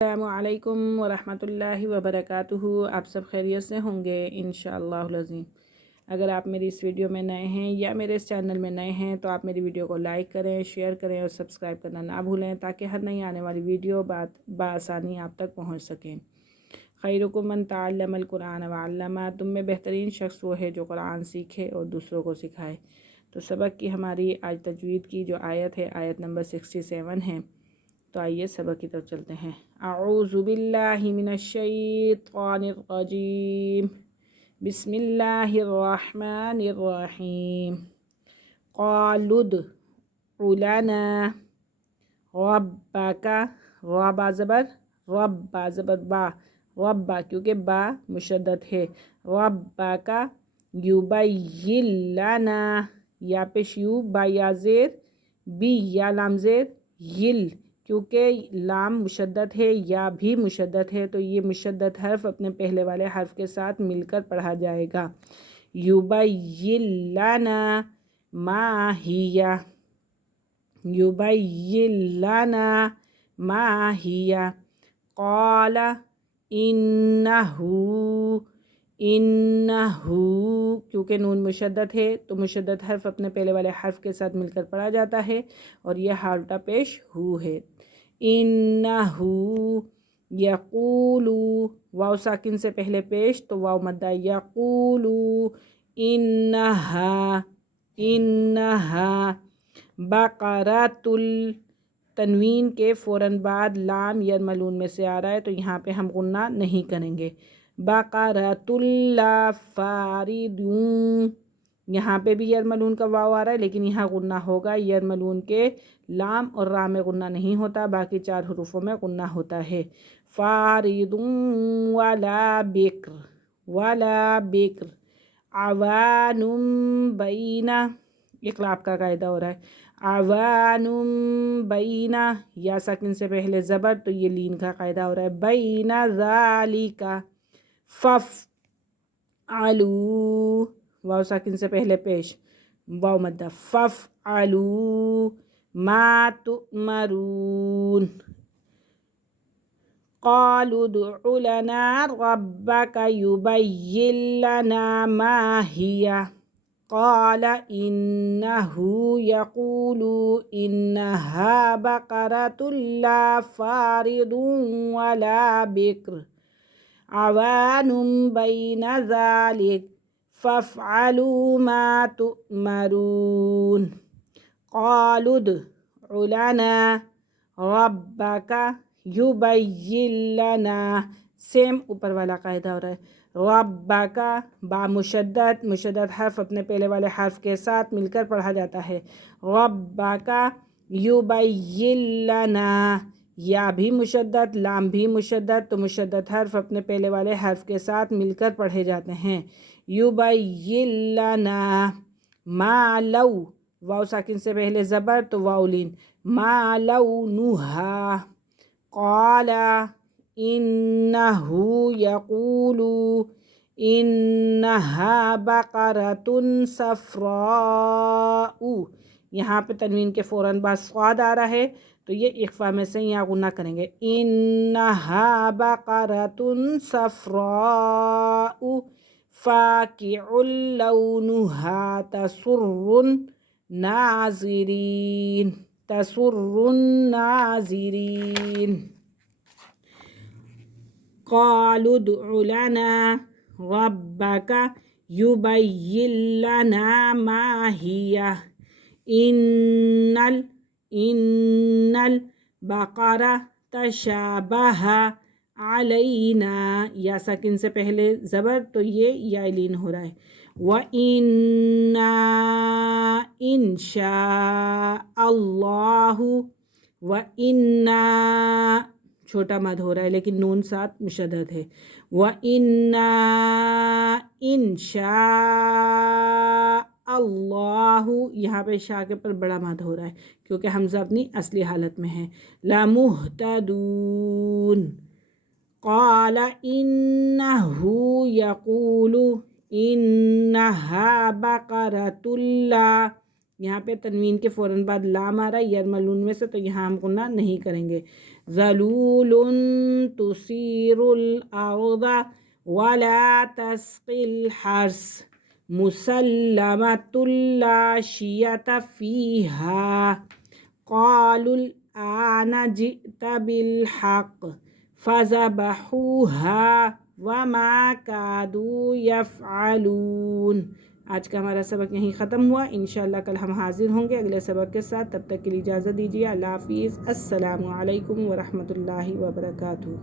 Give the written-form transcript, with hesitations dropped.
السلام علیکم ورحمۃ اللہ وبرکاتہ۔ آپ سب خیریت سے ہوں گے انشاءاللہ العظیم۔ اگر آپ میری اس ویڈیو میں نئے ہیں یا میرے اس چینل میں نئے ہیں تو آپ میری ویڈیو کو لائک کریں، شیئر کریں اور سبسکرائب کرنا نہ بھولیں تاکہ ہر نئی آنے والی ویڈیو بآسانی آپ تک پہنچ سکیں۔ خیرکم من تعلم القرآن وعلمہ، تم میں بہترین شخص وہ ہے جو قرآن سیکھے اور دوسروں کو سکھائے۔ تو سبق کی ہماری آج تجوید کی جو آیت ہے، آیت نمبر 67 ہے۔ تو آئیے سبق کی طرف چلتے ہیں۔ اعوذ باللہ من الشیطان الرجیم، بسم اللہ الرحمن الرحیم۔ قالوا ادع لنا ربک، رب زبر با، رب کیونکہ با مشدد ہے، ربک یبین لنا، یا پیش یو با یا زیر، بی یا لام زیر، یل کیونکہ لام مشدد ہے، یا بھی مشدد ہے، تو یہ مشدد حرف اپنے پہلے والے حرف کے ساتھ مل کر پڑھا جائے گا۔ یبین لنا ما ہی، یبین لنا ما ہی۔ قال انہو کیونکہ نون مشدد ہے تو مشدد حرف اپنے پہلے والے حرف کے ساتھ مل کر پڑھا جاتا ہے اور یہ حالتا پیش ہو ہے۔ انہو یقولو، واو ساکن سے پہلے پیش تو واو مدہ، یقولو انہا بقرۃ، تنوین کے فوراً بعد لام یرملون میں سے آ رہا ہے تو یہاں پہ ہم غنہ نہیں کریں گے۔ بقرۃ لا فارض، یہاں پہ بھی یرملون کا واو آ رہا ہے لیکن یہاں غنہ ہوگا، یرملون کے لام اور را میں غنہ نہیں ہوتا، باقی 4 حروفوں میں غنہ ہوتا ہے۔ فارض ولا بکر عوان بین، اقلاب کا قاعدہ ہو رہا ہے، عوان بین، یا ساکن سے پہلے زبر تو یہ لین کا قاعدہ ہو رہا ہے، بین ذالک فافعلوا، واو ساکن سے پہلے پیش واو مدہ، فافعلوا ما تؤمرون۔ قالوا ادع لنا ربک یبین لنا ما ہی۔ قال انہو یقول انہا بقرۃ لا فارض ولا بکر عوان بین ذلک فافعلوا ما تؤمرون۔ قالوا ادع لنا ربک یبین لنا، سیم اوپر والا قاعدہ ہو رہا ہے، ربک با مشدد حرف اپنے پہلے والے حرف کے ساتھ مل کر پڑھا جاتا ہے، ربک یبین لنا، یا بھی مشدد، لام بھی مشدد، تو مشدد حرف اپنے پہلے والے حرف کے ساتھ مل کر پڑھے جاتے ہیں۔ یبین لنا ما لو، واو ساکن سے پہلے زبر تو واو لین، ما لونہا۔ قال انہو یقول انہا بقرۃ صفراء، یہاں پہ تنوین کے فوراً بعد صاد آ رہا ہے تو یہ اخفا میں سے یہاں غنہ کریں گے، انہا بقرۃ صفراء فاقع لونہا تسر الناظرین۔ قالوا ادع لنا ربک یبین لنا ما ہی۔ ان البقرہ تشابہ علینا، یا ساکن سے پہلے زبر تو یہ یا لین ہو رہا ہے، وَإِنَّا إِن شاء اللہ، وَإِنَّا چھوٹا مد ہو رہا ہے لیکن نون ساتھ مشدد ہے، وَإِنَّا إِن شاء اللہ، یہاں پہ شاء کے پر بڑا مد ہو رہا ہے کیونکہ حمزہ اپنی اصلی حالت میں ہے، لَمُهْتَدُونَ۔ قال انہو یقول انہا بقرۃ لا یہاں پہ تنوین کے فوراً بعد لام آ رہا ہے یرملون میں سے، تو یہاں ہم غنہ نہیں کریں گے۔ ذلول تثیر الارض ولا تسقی الحرث مسلمۃ لا شیۃ فیہا قالوا الآن جئت بالحق فذبحوها وما كادوا يفعلون۔ آج کا ہمارا سبق یہیں ختم ہوا، انشاءاللہ کل ہم حاضر ہوں گے اگلے سبق کے ساتھ، تب تک کے لیے اجازت دیجیے، اللہ حافظ، السلام علیکم ورحمۃ اللہ وبرکاتہ۔